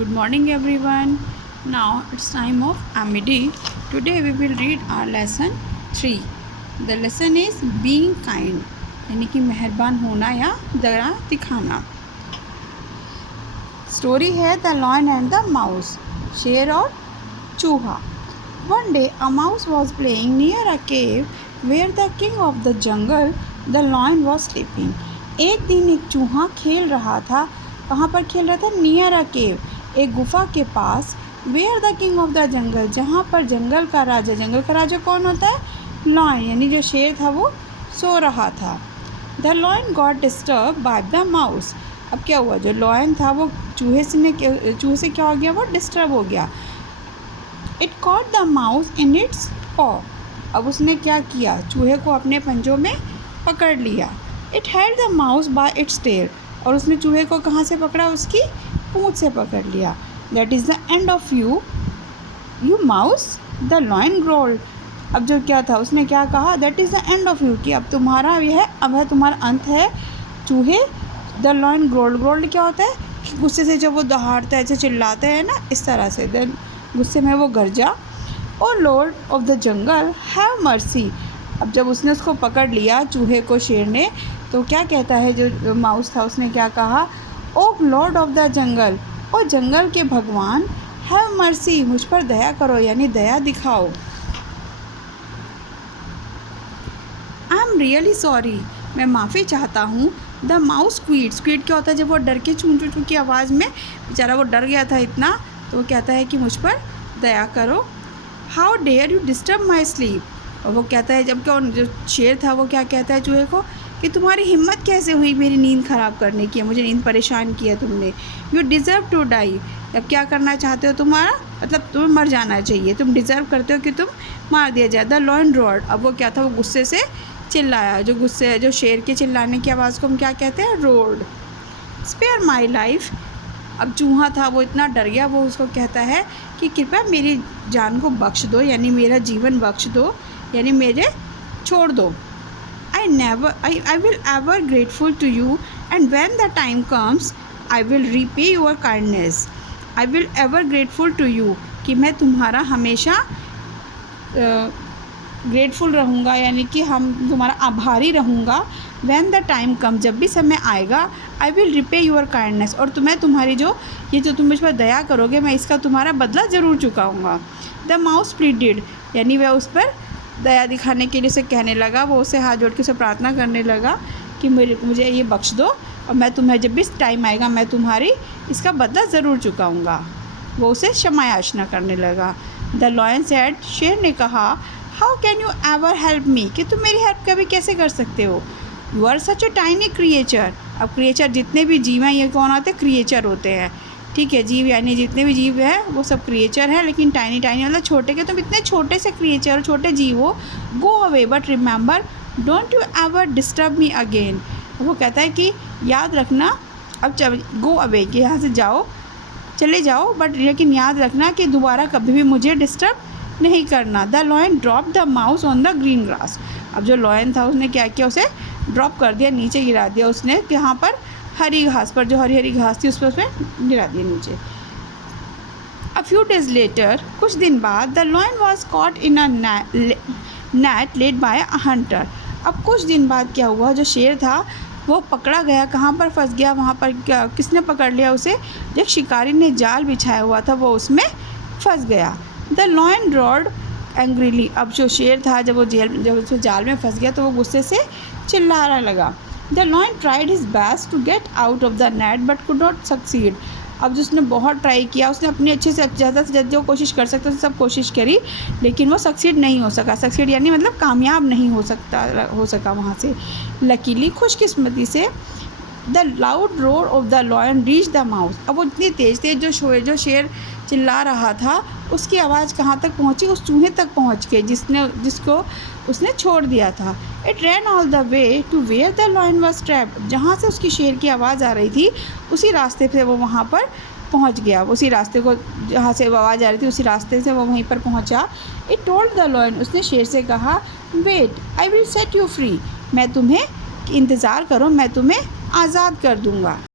Good morning everyone. Now it's time of Amity. Today we will read our lesson 3. The lesson is being kind, यानी कि मेहरबान होना या दया दिखाना. Story है the lion and the mouse, शेर और चूहा. One day a mouse was playing near a cave where the king of the jungle, the lion, was sleeping. एक दिन एक चूहा खेल रहा था. कहाँ पर खेल रहा था? नियर अ केव, एक गुफा के पास. Where the king of the jungle, जहाँ पर जंगल का राजा. जंगल का राजा कौन होता है? लॉयन, यानी जो शेर था वो सो रहा था. The lion got disturb by the mouse. अब क्या हुआ? जो लॉयन था वो चूहे से क्या हो गया? वो डिस्टर्ब हो गया. It caught the mouse in its पॉ. अब उसने क्या किया? चूहे को अपने पंजों में पकड़ लिया. It held the mouse by its tail. और उसने चूहे को कहाँ से पकड़ा? उसकी पूँछ से पकड़ लिया. That is the end of you mouse, the lion growled. अब जो क्या था, उसने क्या कहा? That is the end of you, कि अब तुम्हारा यह अब है तुम्हारा अंत है चूहे. The lion growled. ग्रोल्ड क्या होता है? कि गुस्से से जब वो दहाड़ता है, ऐसे चिल्लाते हैं ना, इस तरह से. देन गुस्से में वो गरजा. O lord of the jungle have mercy. अब जब उसने उसको पकड़ लिया चूहे को, शेर ने, तो क्या कहता है जो माउस था? उसने क्या कहा? ओ लॉर्ड ऑफ द जंगल, ओ जंगल के भगवान, हैव मर्सी, मुझ पर दया करो, यानी दया दिखाओ. आई एम रियली सॉरी, मैं माफ़ी चाहता हूँ. The mouse squid. स्क्वीड क्या होता है? जब वो डर के चूं चूं की आवाज़ में, बेचारा वो डर गया था इतना, तो वो कहता है कि मुझ पर दया करो. How dare you disturb my sleep. और वो कहता है, जब क्या जो शेर था वो क्या कहता है चूहे को, कि तुम्हारी हिम्मत कैसे हुई मेरी नींद ख़राब करने की, मुझे नींद परेशान किया तुमने. You deserve to die. अब क्या करना चाहते हो? तुम्हारा मतलब तुम्हें मर जाना चाहिए, तुम डिज़र्व करते हो कि तुम मार दिया जाए. The lion road. अब वो क्या था? वो गुस्से से चिल्लाया. जो शेर के चिल्लाने की आवाज़ को हम क्या कहते हैं? रोड. Spare my life. अब चूहा था वो इतना डर गया, वो उसको कहता है कि कृपया मेरी जान को बख्श दो, यानी मेरा जीवन बख्श दो, यानी मेरे छोड़ दो. I will ever grateful to you, and when the time comes I will repay your kindness. I will ever grateful to you, कि मैं तुम्हारा हमेशा ग्रेटफुल रहूँगा, यानी कि हम तुम्हारा आभारी रहूँगा. when the time comes, जब भी समय आएगा, I will repay your kindness, और मैं तुम्हारी जो तुम मुझ पर दया करोगे, मैं इसका तुम्हारा बदला ज़रूर चुकाऊँगा. the mouse pleaded, यानी वह उस पर दया दिखाने के लिए उसे कहने लगा. वो उसे हाथ जोड़ के उसे प्रार्थना करने लगा कि मुझे ये बख्श दो, और मैं तुम्हें जब भी टाइम आएगा मैं तुम्हारी इसका बदला ज़रूर चुकाऊँगा. वो उसे क्षमा याचना करने लगा. The lion said. शेर ने कहा, how can you ever help me, कि तुम मेरी हेल्प कभी कैसे कर सकते हो? You are such a tiny creature. अब क्रिएचर जितने भी जीव हैं, ये कौन होते हैं? क्रिएचर होते हैं. ठीक है, जीव यानी जितने भी जीव हैं वो सब क्रिएचर हैं, लेकिन टाइनी मतलब छोटे के. तुम इतने छोटे से क्रिएचर, छोटे जीव हो. Go away but remember don't you ever disturb me again. वो कहता है कि याद रखना, अब गो अवे, कि यहाँ से जाओ, चले जाओ, बट लेकिन याद रखना कि दोबारा कभी भी मुझे डिस्टर्ब नहीं करना. The lion drop the mouse on the green grass. अब जो लॉयन था उसने क्या किया? उसे ड्रॉप कर दिया, नीचे गिरा दिया उसने. यहाँ पर हरी घास पर, जो हरी हरी घास थी उस पर उसमें गिरा दिया नीचे. अ फ्यू डेज लेटर, कुछ दिन बाद, the lion was caught in a net led by a Hunter. अब कुछ दिन बाद क्या हुआ? जो शेर था वो पकड़ा गया. कहाँ पर फंस गया? वहाँ पर क्या, किसने पकड़ लिया उसे? जो शिकारी ने जाल बिछाया हुआ था वो उसमें फंस गया. The lion road angrily. अब जो शेर था जब उस जाल में फंस गया तो वो गुस्से से चिल्लाने लगा. The lion tried his best to get out of the net but could not succeed. अब जिसने बहुत ट्राई किया, उसने अपनी अच्छे से ज़्यादा जो कोशिश कर सकता सब कोशिश करी, लेकिन वो सक्सीड नहीं हो सका. सक्सीड यानी मतलब कामयाब नहीं हो सका वहाँ से. लकीली, खुशकिस्मती से, the loud roar of the lion reach the mouse. अब वो इतनी तेज़ जो शेर चिल्ला रहा था उसकी आवाज़ कहाँ तक पहुँची? उस चूहे तक पहुँच गई जिसको उसने छोड़ दिया था. It ran all the way to where the lion was trapped. जहाँ से उसकी शेर की आवाज़ आ रही थी उसी रास्ते से वो वहाँ पर पहुँच गया. उसी रास्ते को, जहाँ से वो आवाज़ आ रही थी उसी रास्ते से वो वहीं पर पहुँचा. It told the lion. उसने शेर से कहा, wait, I will set you free. मैं तुम्हें इंतज़ार करो, मैं तुम्हें आज़ाद कर दूँगा.